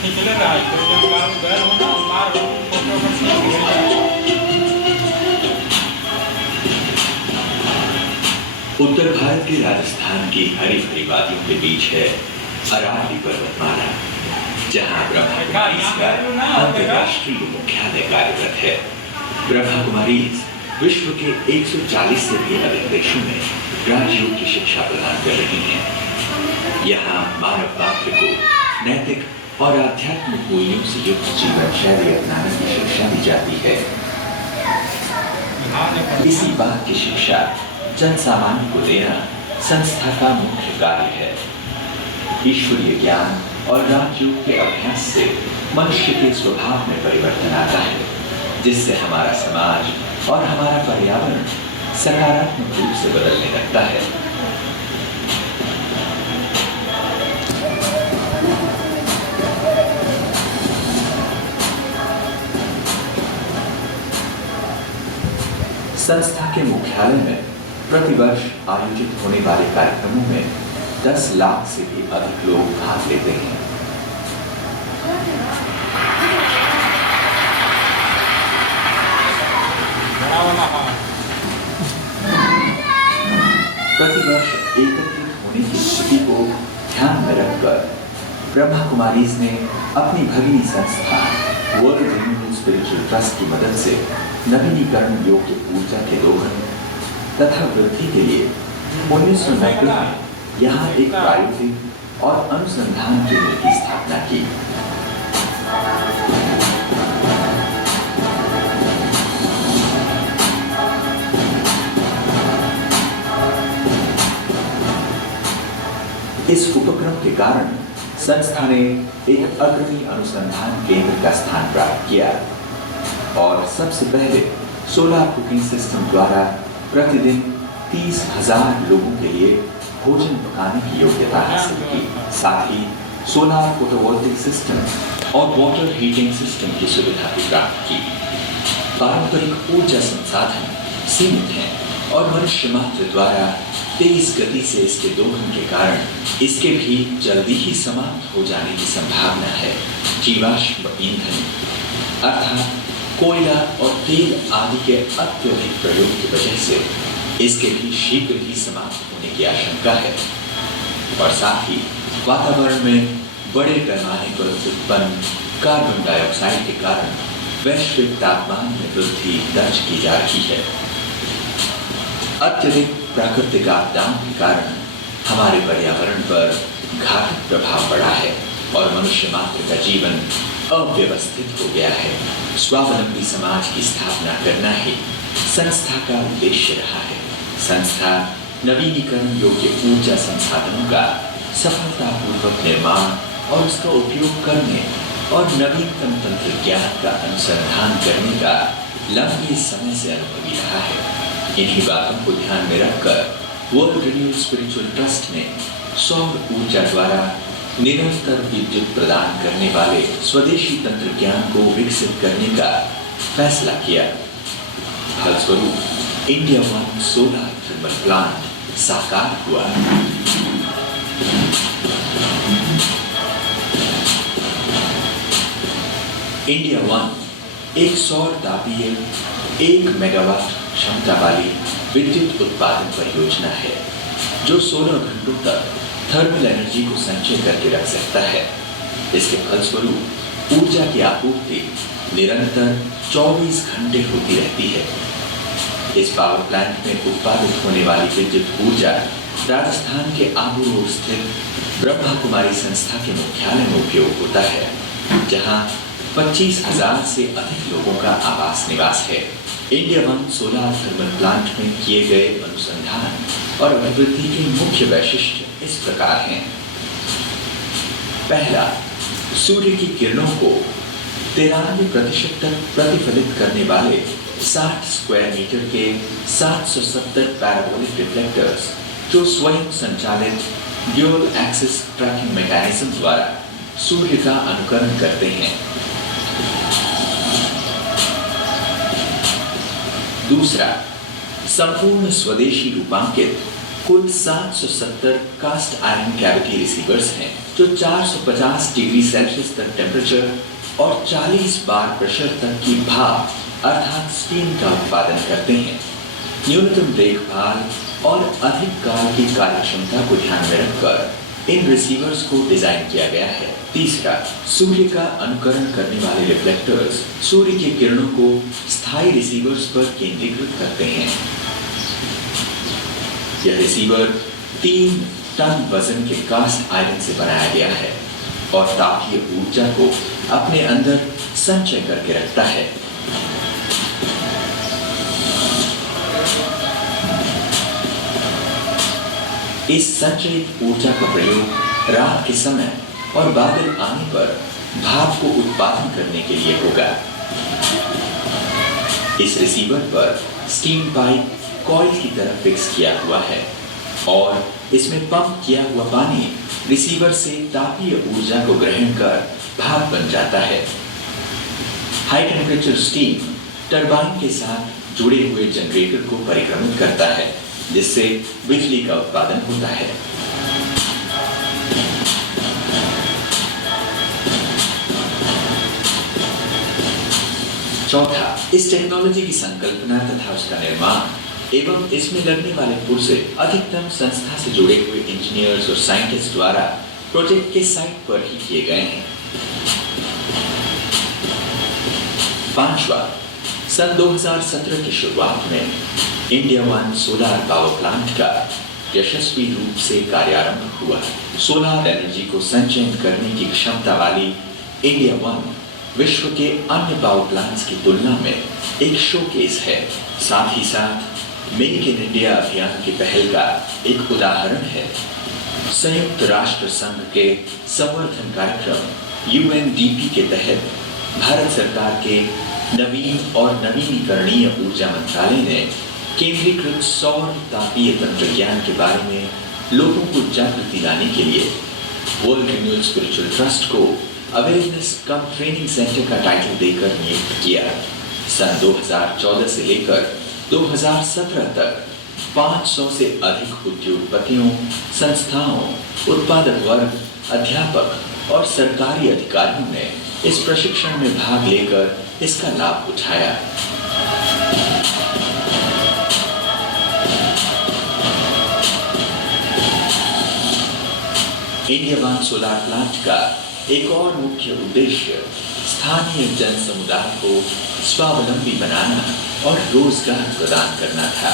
उत्तर भारत के राजस्थान की हरी भरी वादियों के बीच है अरावली पर्वतमाला, जहां ब्रह्मा कुमारीज का अंतर्राष्ट्रीय मुख्यालय कार्यरत है। ब्रह्मा कुमारीज विश्व के 140 से भी अधिक देशों में राजयोग की शिक्षा प्रदान कर रही हैं। यहाँ मानव मात्र को नैतिक और आध्यात्मिक मूल्यों से युक्त जीवन शैली अपनाने की शिक्षा दी जाती है। इसी बात की शिक्षा जन सामान्य को देना संस्था का मुख्य कार्य है। ईश्वरीय ज्ञान और राजयोग के अभ्यास से मनुष्य के स्वभाव में परिवर्तन आता है, जिससे हमारा समाज और हमारा पर्यावरण सकारात्मक रूप से बदलने लगता है। संस्था के मुख्यालय में प्रतिवर्ष आयोजित होने वाले कार्यक्रमों में 10 लाख से भी अधिक लोग भाग लेते हैं। प्रतिवर्ष एकत्रित होने की स्थिति को ध्यान में रखकर ब्रह्मा कुमारीज ने अपनी भगिनी संस्था वर्ल्ड रिन्यूअल स्पिरिचुअल ट्रस्ट की मदद से नवीनीकरण योग्य ऊर्जा के दोहन तथा वृद्धि के लिए 1990 में यहाँ एक प्रायोगिक और अनुसंधान केंद्र की स्थापना की। इस उपक्रम के कारण संस्था ने एक अग्रणी अनुसंधान केंद्र का स्थान प्राप्त किया और सबसे पहले सोलर कुकिंग सिस्टम द्वारा प्रतिदिन 30,000 लोगों के लिए भोजन पकाने की योग्यता हासिल की। साथ ही सोलर फोटोवोल्टिक सिस्टम और वाटर हीटिंग सिस्टम की सुविधा भी प्राप्त की। पारंपरिक ऊर्जा संसाधन सीमित हैं और मनुष्य मात्र द्वारा तेज गति से इसके दोहन के कारण इसके भी जल्दी ही समाप्त हो जाने की संभावना है। जीवाश्म ईंधन अर्थात कोयला और तेल आदि के अत्यधिक प्रयोग की वजह से इसके भी शीघ्र ही समाप्त होने की आशंका है और साथ ही वातावरण में बड़े पैमाने पर उत्पन्न कार्बन डाइऑक्साइड के कारण वैश्विक तापमान में वृद्धि दर्ज की जा रही है। अत्यधिक प्राकृतिक आपदाओं के कारण हमारे पर्यावरण पर घातक प्रभाव पड़ा है और मनुष्य मात्र का जीवन अव्यवस्थित हो गया है। स्वावलंबी समाज की स्थापना करना ही संस्था का उद्देश्य रहा है। संस्था नवीनीकरण योग्य ऊर्जा संसाधनों का सफलतापूर्वक निर्माण और उसका उपयोग करने और नवीनतम तंत्रज्ञान का अनुसंधान करने का लंबे समय से अनुभवी रहा है। इन्हीं बातों को ध्यान में रखकर वर्ल्ड रिन्यूअल स्पिरिचुअल ट्रस्ट ने सौर ऊर्जा द्वारा निरंतर विद्युत प्रदान करने वाले स्वदेशी तंत्रज्ञान को विकसित करने का फैसला किया। फलस्वरूप India one solar thermal plant साकार हुआ। इंडिया वन एक सौर तापीय 1 मेगावाट क्षमता वाली विद्युत उत्पादन परियोजना है जो 16 घंटों तक थर्मल एनर्जी को संचय करके रख सकता है। इसके फलस्वरूप ऊर्जा की आपूर्ति निरंतर 24 घंटे होती रहती है। इस पावर प्लांट में उत्पादित होने वाली विद्युत ऊर्जा राजस्थान के आबू रोड स्थित ब्रह्मा कुमारी संस्था के मुख्यालय में उपयोग होता है, जहां 25,000 से अधिक लोगों का आवास निवास है। India one solar thermal plant में किए गए अनुसंधान और अभिवृद्धि के मुख्य वैशिष्ट्य इस प्रकार हैं। पहला, सूर्य की किरणों को 93% तक प्रतिफलित करने वाले 60 स्क्वायर मीटर के 770 पैराबोलिक रिफ्लेक्टर्स जो स्वयं संचालित ड्यूल एक्सिस ट्रैकिंग मैकेनिज्म द्वारा सूर्य का अनुकरण करते हैं। दूसरा, संपूर्ण स्वदेशी रूपांकित कुल 770 कास्ट आयरन कैविटी रिसीवर्स हैं जो 450 डिग्री सेल्सियस तक टेम्परेचर और 40 बार प्रेशर तक की भाप अर्थात स्टीम का उत्पादन करते हैं। न्यूनतम देखभाल और अधिक काल की कार्यक्षमता को ध्यान में रखकर इन रिसीवर्स को डिजाइन किया गया है। तीसरा, सूर्य का अनुकरण करने वाले रिफ्लेक्टर्स सूर्य की किरणों को स्थायी रिसीवर्स पर केंद्रीकृत करते हैं। यह रिसीवर 3 टन वजन के कास्ट आयरन से बनाया गया है और तापीय ऊर्जा को अपने अंदर संचय करके रखता है। इस संचयित ऊर्जा का प्रयोग रात के समय और बादल आने पर भाप को उत्पादन करने के लिए होगा। इस रिसीवर पर स्टीम पाइप कॉइल की तरफ फिक्स किया हुआ है और इसमें पंप किया हुआ पानी रिसीवर से तापीय ऊर्जा को ग्रहण कर भाप बन जाता है। हाई टेम्परेचर स्टीम टरबाइन के साथ जुड़े हुए जनरेटर को परिक्रमित करता है, जिससे बिजली का उत्पादन होता है। चौथा, इस टेक्नोलॉजी की संकल्पना तथा उसका निर्माण एवं इसमें लगने वाले पुर्जे अधिकतम संस्था से जुड़े हुए इंजीनियर्स और साइंटिस्ट द्वारा प्रोजेक्ट के साइट पर ही किए गए हैं। पांचवा, सन 2017 की शुरुआत में India one solar power plant का यशस्वी रूप से कार्यारंभ हुआ। सोलर एनर्जी को संचयन करने की क्षमता वाली इंडिया वन विश्व के अन्य पावर प्लांट्स की तुलना में एक शोकेस है। साथ ही साथ मेक इन इंडिया अभियान की पहल का एक उदाहरण है। संयुक्त राष्ट्र संघ के संवर्धन कार्यक्रम UNDP के तहत भारत सरकार के नवीन और नवीनीकरणीय ऊर्जा मंत्रालय ने केंद्रीकृत सौर तापीय तंत्रज्ञान के बारे में लोगों को जागृति लाने के लिए वर्ल्ड रिन्यूएबल स्पिरिचुअल ट्रस्ट को अवेयरनेस कम ट्रेनिंग सेंटर का टाइटल देकर नियुक्त किया। सन 2014 से लेकर 2017 तक 500 से अधिक उद्योगपतियों, संस्थाओं, उत्पादक वर्ग, अध्यापक और सरकारी अधिकारियों ने इस प्रशिक्षण में भाग लेकर इसका लाभ उठाया। इंडिया वन सोलर प्लांट का एक और मुख्य उद्देश्य स्थानीय जन समुदाय को स्वावलंबी बनाना और रोजगार प्रदान करना था।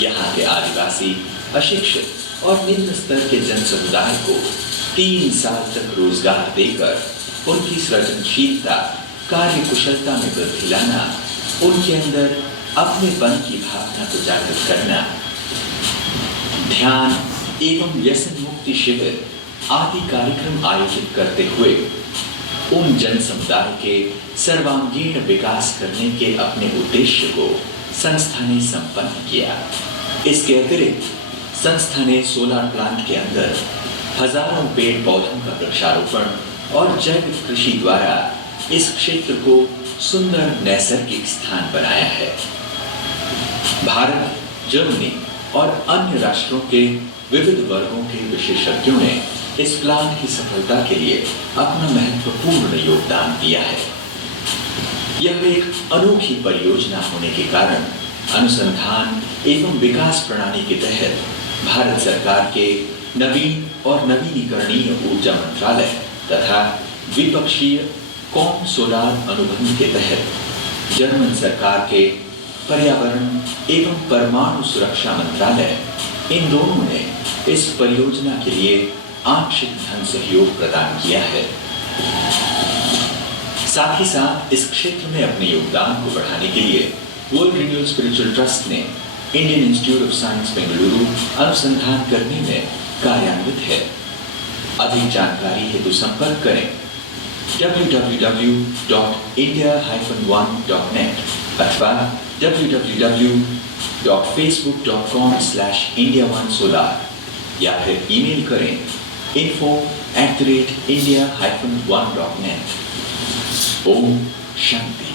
यहाँ के आदिवासी, अशिक्षित और निम्न स्तर के जन समुदाय को 3 साल तक रोजगार देकर उनकी सृजनशीलता, कार्य कुशलता में वृद्धि लाना, उनके अंदर अपनेपन की भावना को जागृत करना। ध्यान एवं व्यसन मुक्ति शिविर आदि कार्यक्रम आयोजित करते हुए उन जन समुदाय के सर्वांगीण विकास करने के अपने उद्देश्य को संस्था ने संपन्न किया। इसके अतिरिक्त संस्था ने सोलर प्लांट के अंदर हजारों पेड़ पौधों का वृक्षारोपण और जैविक कृषि द्वारा इस क्षेत्र को सुंदर नैसर्गिक स्थान बनाया है। भारत, जर्मनी और अन्य राष्ट्रों के विविध वर्गों के विशेषज्ञों ने इस प्लांट की सफलता के लिए अपना महत्वपूर्ण योगदान दिया है। यह एक अनोखी परियोजना होने के कारण अनुसंधान एवं विकास प्रणाली के तहत भारत सरकार के नवीन और नवीनीकरणीय ऊर्जा मंत्रालय तथा द्विपक्षीय कॉम सोलार अनुबंध के तहत जर्मन सरकार के पर्यावरण एवं परमाणु सुरक्षा मंत्रालय, इन दोनों ने इस परियोजना के लिए आंशिक धन सहयोग प्रदान किया है। साथ ही साथ इस क्षेत्र में अपने योगदान को बढ़ाने के लिए वर्ल्ड रिन्यूएबल स्पिरिचुअल ट्रस्ट ने Indian institute of science Bengaluru अनुसंधान करने में कार्यान्वित है। अधिक जानकारी हेतु संपर्क करें www.india-1.net अथवा www.facebook.com/India1Solar या फिर ईमेल करें info@india-1.net। ओम शांति।